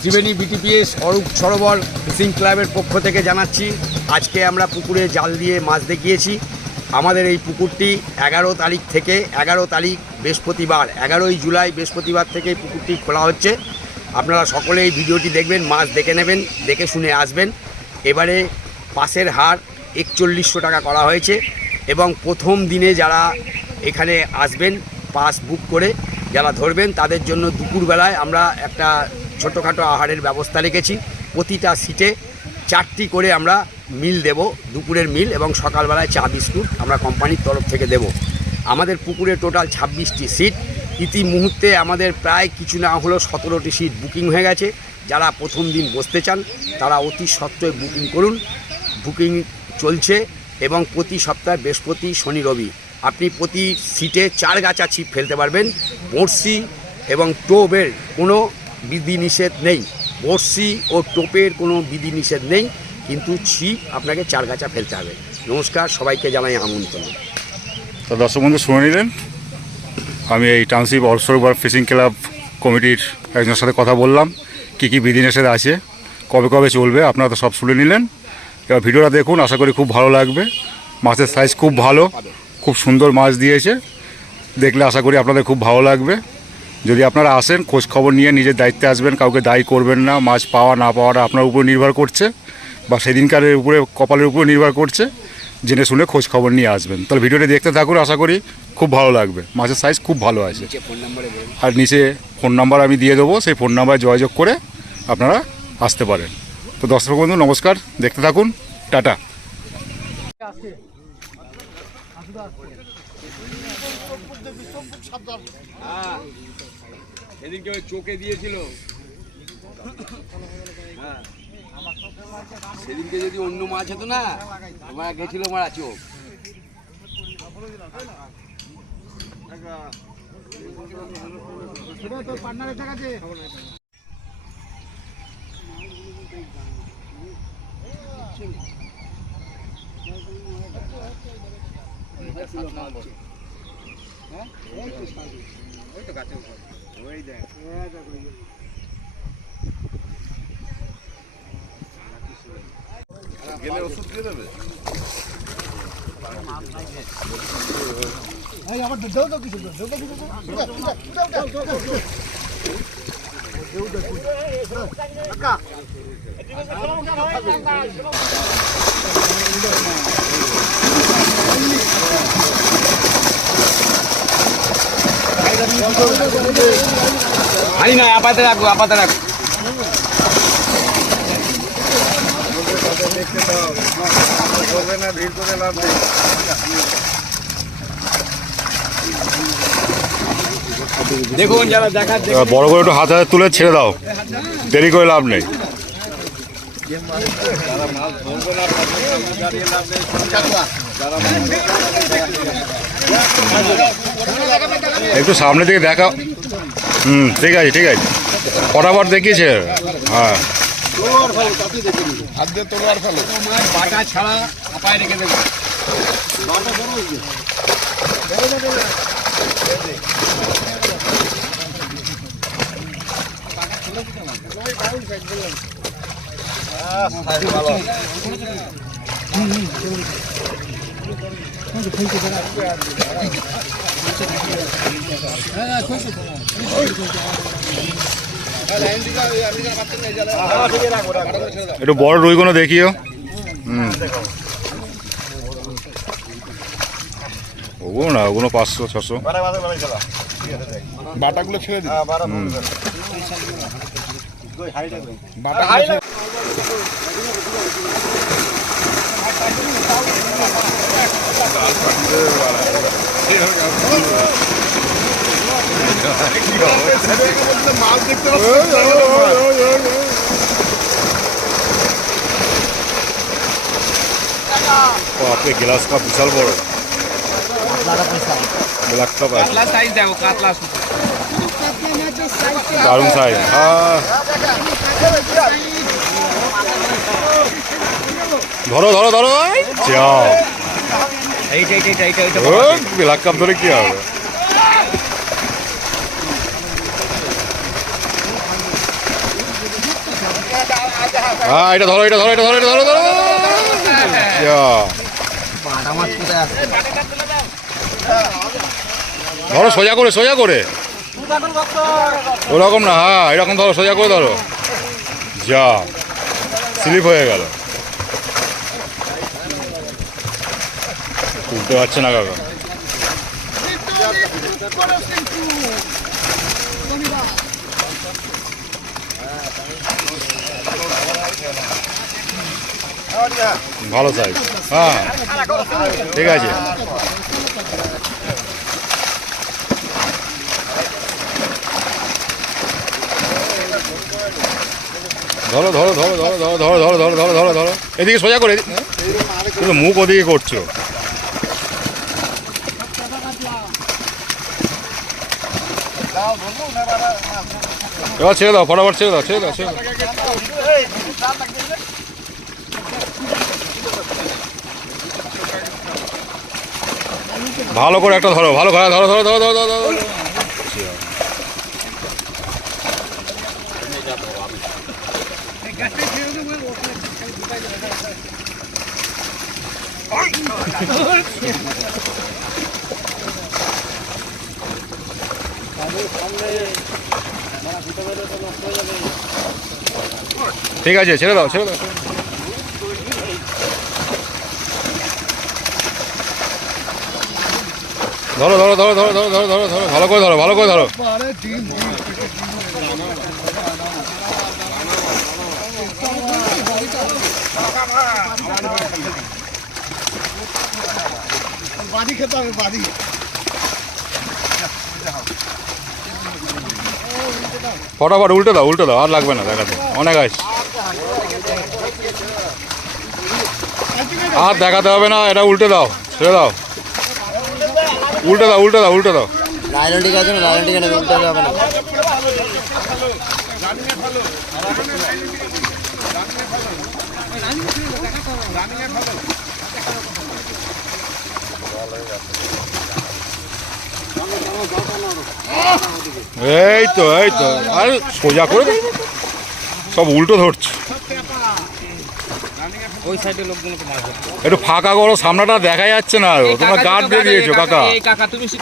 Triveni BTPS Arup Sarobar fishing ক্লাবের পক্ষ থেকে জানাচ্ছি, আজকে আমরা পুকুরে জাল দিয়ে মাছ দেখিয়েছি। আমাদের এই পুকুরটি এগারো তারিখ থেকে, এগারো তারিখ বৃহস্পতিবার, এগারোই জুলাই বৃহস্পতিবার থেকে পুকুরটি খোলা হচ্ছে। আপনারা সকলে এই ভিডিওটি দেখবেন, মাছ দেখে নেবেন, দেখে শুনে আসবেন। এবারে পাশের হার একচল্লিশশো টাকা করা হয়েছে এবং প্রথম দিনে যারা এখানে আসবেন, পাস বুক করে যারা ধরবেন, তাদের জন্য দুপুরবেলায় আমরা একটা ছোটোখাটো আহারের ব্যবস্থা রেখেছি। প্রতিটা সিটে চারটি করে আমরা মিল দেব, দুপুরের মিল এবং সকালবেলায় চা, বিস্কুট আমরা কোম্পানির তরফ থেকে দেব। আমাদের পুকুরে টোটাল ছাব্বিশটি সিট ইতি মুহূর্তে আমাদের প্রায় কিছু না হলেও সতেরোটি সিট বুকিং হয়ে গেছে। যারা প্রথম দিন বসতে চান, তারা অতি সত্ত্বয় বুকিং করুন। বুকিং চলছে এবং প্রতি সপ্তাহে বৃহস্পতি, শনি, রবি আপনি প্রতি সিটে চার গাছা ছিপ ফেলতে পারবেন। বড়শি এবং টোবের কোনো বিধিনিষেধ নেই। বড়শি ও টোপের কোনো বিধিনিষেধ নেই, কিন্তু ছিপ আপনাকে চার গাছা ফেলতে হবে। নমস্কার, সবাইকে জানাই আমন্ত্রণ। তো দর্শক বন্ধু, শুনে নিলেন? আমি এই টাউনশিপ অলসোবার ফিশিং ক্লাব কমিটির একজনের সাথে কথা বললাম, কী কী বিধিনিষেধ আছে, কবে কবে চলবে, আপনারা তো সব শুনে নিলেন। এবার ভিডিওটা দেখুন, আশা করি খুব ভালো লাগবে। মাছের সাইজ খুব ভালো, খুব সুন্দর মাছ দিয়েছে। দেখলে আশা করি আপনাদের খুব ভালো লাগবে। যদি আপনারা আসেন খোঁজ খবর নিয়ে নিজের দায়িত্বে আসবেন কাউকে দায়ী করবেন না মাছ পাওয়া না পাওয়াটা আপনার উপর নির্ভর করছে বা সেদিনকারের উপরে কপালের উপরে নির্ভর করছে জেনে শুনে খোঁজ খবর নিয়ে আসবেন। তাহলে ভিডিওটি দেখতে থাকুন আশা করি খুব ভালো লাগবে। মাছের সাইজ খুব ভালো আছে। আর নিচে ফোন নাম্বার আমি দিয়ে দেবো সেই ফোন নাম্বারে যোগাযোগ করে আপনারা আসতে পারেন। তো দর্শক বন্ধু নমস্কার দেখতে থাকুন টাটা। সেদিনকে ওই চোখে দিয়েছিল। হ্যাঁ। সেদিনকে যদি অন্য মাছ হতো না, আমার গেছিল মারা চোখ। গেলে ওষুধ দিয়ে দেবে আবার দাও দাও কিছু দাও দাও কিছু দাও দাও দাও দাও Acá. হানি না আপাতে রাখব আপাতে রাখব দেখুন যারা এবার বড় করে একটু হাত হাতে তুলে ছেড়ে দাও। দেরি করে লাভ নেই। একটু সামনে থেকে দেখা। হুম ঠিক আছে ঠিক আছে। ফটাফট দেখিয়েছে? হ্যাঁ। ছাড়া একটু বড় রুইগুলো দেখিও। হুম। ওগুলো না ওগুলো পাঁচশো ছশো। বাটাগুলো ছেড়ে দিন। মাছ দেখতে আপনি গ্লাস কাপ বিশাল বড়। ব্ল্যাক কাপ কাতলা সাইজ দেখো কাতলা দারুণ সাইজ হ্যাঁ। ধরো ধরো ধরো যাও। এইটা এইটা এইটা এইটা এইটা কাপ ধরে কি হবে হ্যাঁ এটা ধরো এটা ধরো এটা ধরো এটা ধরো ধরো ইয়া। ধরো সোজা করে সোজা করে ওরকম না হ্যাঁ এরকম ধরো সোজা করে ধরো যা স্লিপ হয়ে গেল তুলতে পারছে না কাকা ভালো সাইজ হ্যাঁ ঠিক আছে ধরো ধরো ধরো ধরো ধরো ধরো ধরো ধরো ধরো ধরো এদিকে সোজা করে। কিন্তু মুখ ওদিকে করছ এবার ছেড়ে দাও, ফটাফট ছেড়ে দাও ছেড়ে দাও ছেড়ে দাও। ভালো করে একটা ধরো, ভালো করে, ধরো ধরো ধরো ধরো ধরো ধরো ঠিক আছে, ছেড়ে দাও ছেড়ে দাও। ধরো ধরো ধরো ধরো ধরো ধরো ধরো ধরো, ভালো করে ধরো, ভালো করে ধরো। বাড়ি খেতে হবে, বাড়ি। ফটাফট উল্টে দাও উল্টে দাও আর লাগবে না দেখাতে। অনেক আছে আর দেখাতে হবে না এটা উল্টে দাও ছেড়ে দাও। উল্টে দাও উল্টে দাও উল্টে দাও। লাইলন এই তো এই তো। আর সোজা করে সব উল্টো ধরছে। ওই সাইডে লোকজনকে একটু ফাঁকা করো সামনাটা দেখা যাচ্ছে না। আরও তোমরা গার্ড দিয়ে দিয়েছ কাকা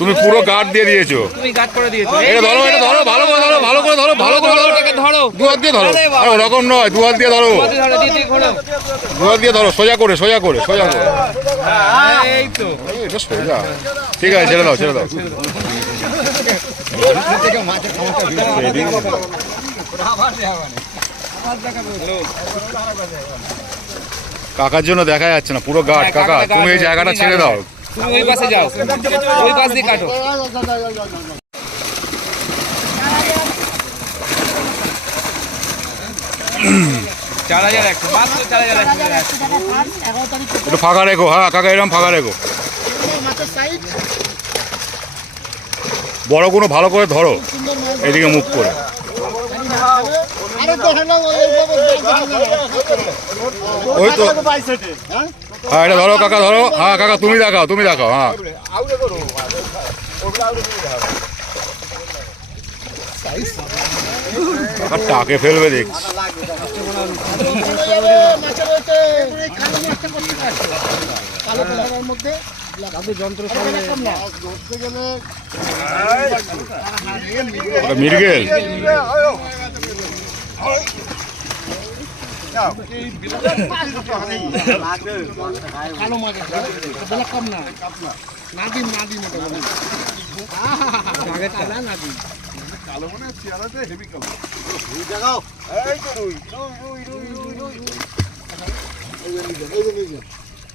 তুমি পুরো গার্ড দিয়ে দিয়েছ। তুমি গার্ড করে দিয়েছ। এটা ধরো এটা ধরো ভালো করে ধরো ভালো করে ধরো ভালো করে ধরো। ধরো। দু হাত দিয়ে ধরো। আর ওরকম নয় দু হাত দিয়ে ধরো দু হাত দিয়ে ধরো সোজা করে সোজা করে সোজা করে। এই তো। এটা সোজা। ঠিক আছে ছেড়ে দাও ছেড়ে দাও। কাকার জন্য দেখা যাচ্ছে না পুরো গার্ড হ্যাঁ, কাকা তুমি এই জায়গাটা ছেড়ে দাও। তুমি ওই পাশে যাও। ওই পাশ দিয়ে কাটো। একটু ফাঁকা রেখো হ্যাঁ কাকা এরকম ফাঁকা রেখো। বড় কোনো ভালো করে ধরো, এদিকে মুখ করে। ওই তো। হ্যাঁ এটা ধরো কাকা, ধরো। হ্যাঁ কাকা, তুমি দেখাও তুমি দেখাও হ্যাঁ। টাকে ফেলবে দেখছি। মির্গেল কালো না নাদিম নাদিম কালা নাদিম কালো মানে চেহারাতে হেভি কালো জাগাও এই তো রুই রুই রুই রুই রুই এই যে এই যে।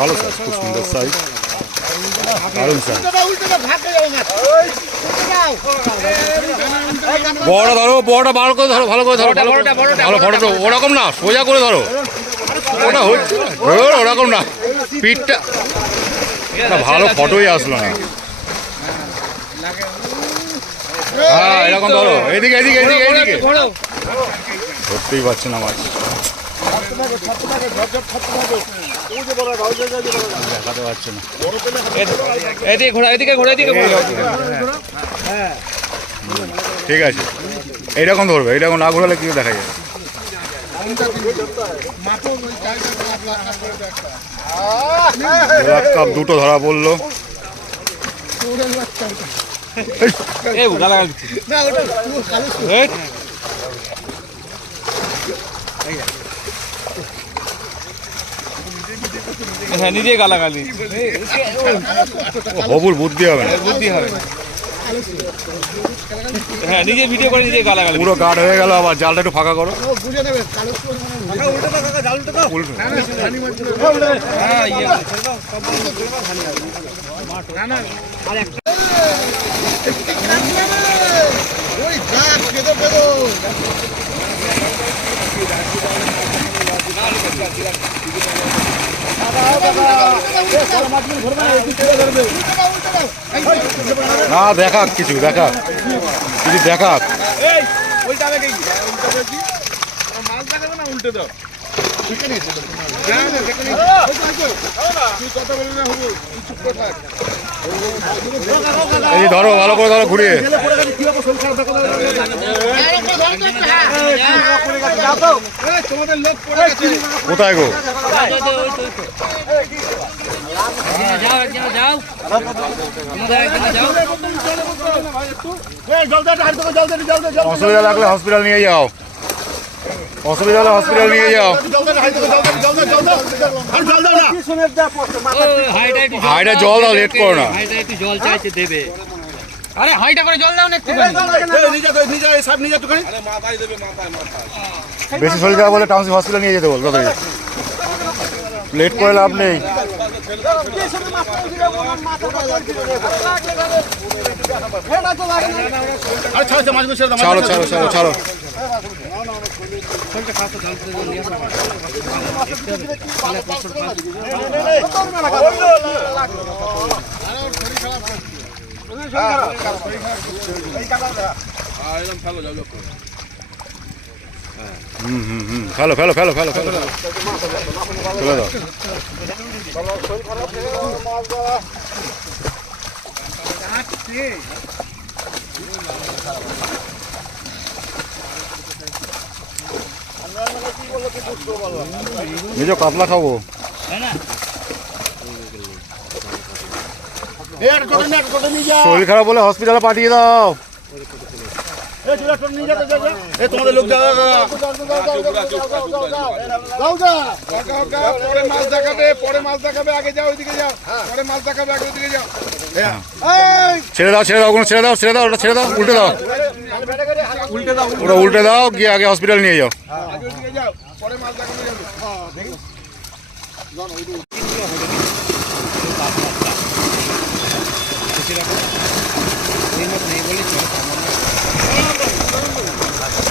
ভালো সাইজ খুব সুন্দর সাইজ দারুণ স্যার। বড়টা ধরো বড়টা ভালো করে ধরো ভালো করে ধরো। ভালো ফটোটা ওরকম না সোজা করে ধরো। ওটা হচ্ছে ওরকম না। পিঠটা ভালো ফটোই আসলো না। হ্যাঁ এরকম ধরো। এদিকে এদিকে এদিকে এদিকে। ধরতেই পারছে না মাছ। দেখাতে পারছে না এদিকে ঘোরা এদিকে ঘোরা এদিকে ঘোরা। ঠিক আছে। এইরকম ধরবে এইরকম না ঘোরালে কিছু দেখা কাপ দুটো ধরা পড়ল। এই গালাগাল দিচ্ছি এই। হ্যাঁ নিজে গালাগাল। হবুর বুদ্ধি হবে না। বুদ্ধি হবে হ্যাঁ নিজে ভিডিও করে নিজে গালাগাল। পুরো গাঢ় হয়ে গেল আবার জালটা একটু ফাঁকা করো। উল্টো। হ্যাঁ না দেখাক কিছু দেখাক কিছু দেখাক এই উল্টা দাও। হ্যাঁ, না, সেখানে- কথা বলবি না হবু। চুপ করে থাক। এই ধরো, ভালো করে ধরো ঘুরিয়ে। কোথায় গো? অসুবিধা লাগলে হসপিটাল নিয়ে যাও। অসুবিধা হলে হসপিটাল নিয়ে যাও। হাইটা জল দাও লেট করো না আরে হাইটা করে জল দাও না একটুখানি বেশি শরীর খারাপ হলে টাউনশিপ হসপিটাল নিয়ে যেতে বল তাড়াতাড়ি লেট করে লাভ নেই ছাড়ো ছাড়ো ছাড়ো ছাড়ো ফেলো ফেলো ফেলো ফেলো ফেলো ফেলে দাও নিজে কাতলা খাব। শরীর খারাপ বলে হসপিটালে পাঠিয়ে দাও। পরে মাছ দেখাবে পরে মাছ দেখাবে আগে যাও ওইদিকে যাও পরে মাছ দেখাবে আগে ওইদিকে যাও ছেড়ে দাও ছেড়ে দাও ওগুলো ছেড়ে দাও ছেড়ে দাও ওটা ছেড়ে দাও উল্টে দাও। ওটা উল্টে দাও গিয়ে আগে হসপিটাল নিয়ে যাও আগে ওইদিকে যাও পরে মাছ দেখাবে যাবে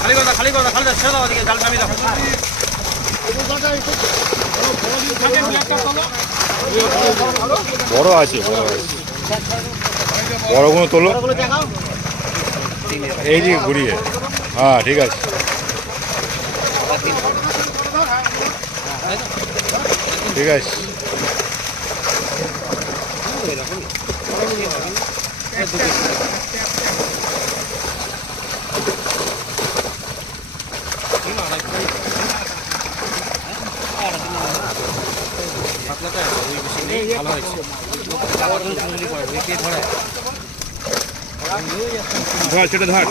খালি কথা খালি কথা খালি ছেড়ে দাও ওদিকে জাল নামিয়ে দাও বড় আছে বড় আছে। বড়গুলো তোলো। এই দিকে ঘুরিয়ে। হ্যাঁ ঠিক আছে। ঠিক আছে ধর সেটা ধর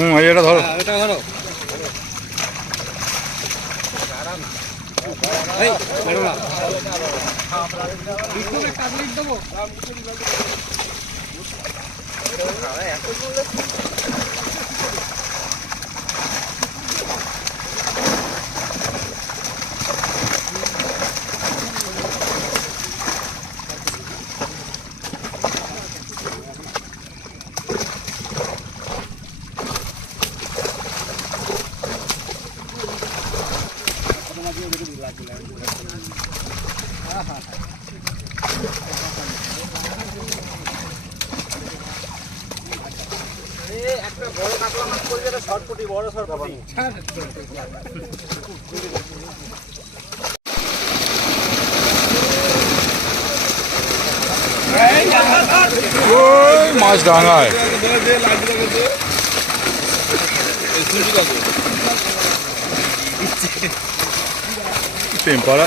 হুম এটা ধরো। এটা ধরো। এই বেরো না ওই মাছ ডাঙায়। ধরে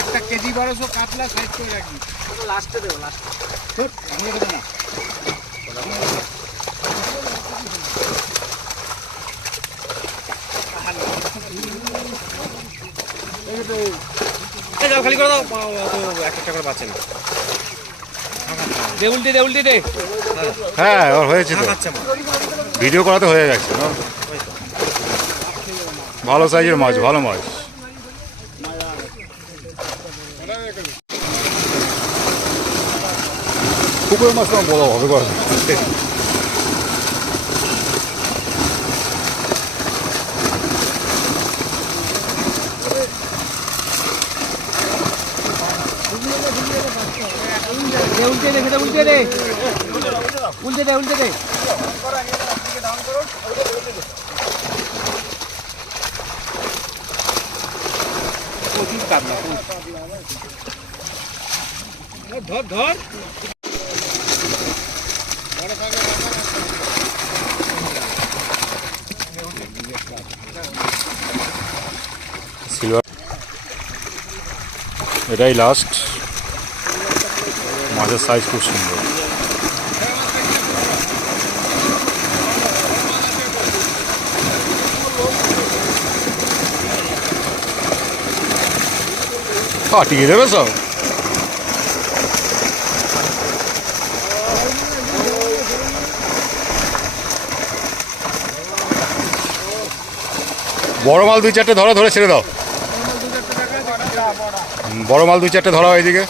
একটা কেজি বারোশো কাতলা সাইজ করে রাখবি। লাস্টে দেবো লাস্টে। না। খালি করে দাও। একটা করে পাচ্ছে না। দে উল্টে দে। উল্টে দে হ্যাঁ ওর হয়েছে তো ভিডিও করাতে হয়ে গেছে না? ভালো সাইজের মাছ ভালো মাছ। পুকুরের মাছ তো বড় হবে বড় উল্টে দে উল্টে দে উল্টে দে। প্রচুর কাতলা ধর ধর। সিলভার এটাই লাস্ট মাছের সাইজ খুব সুন্দর। কাটিয়ে দেবে সব বড় মাল দুই চারটে ধরো, ধরে ছেড়ে দাও। বড় মাল দুই চারটে ধরা এদিকে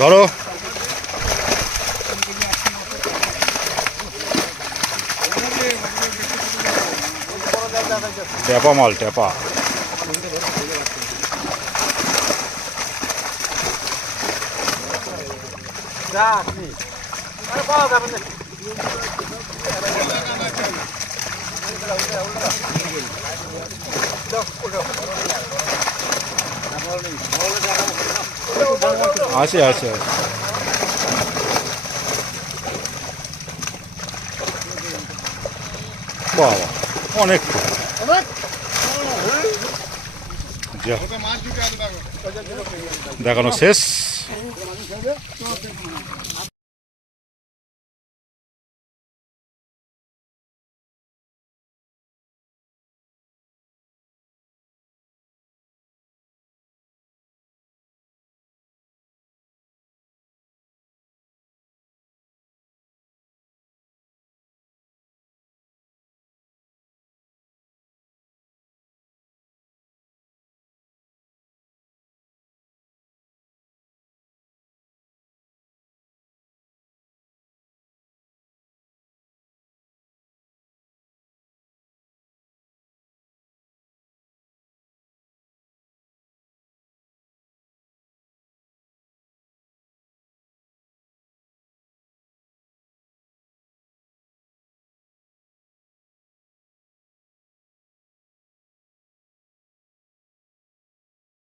ধরো। ট্যাপা মাল ট্যাপা। আছে আছে আছে। বাবা অনেক তো। যা। দেখানো শেষ।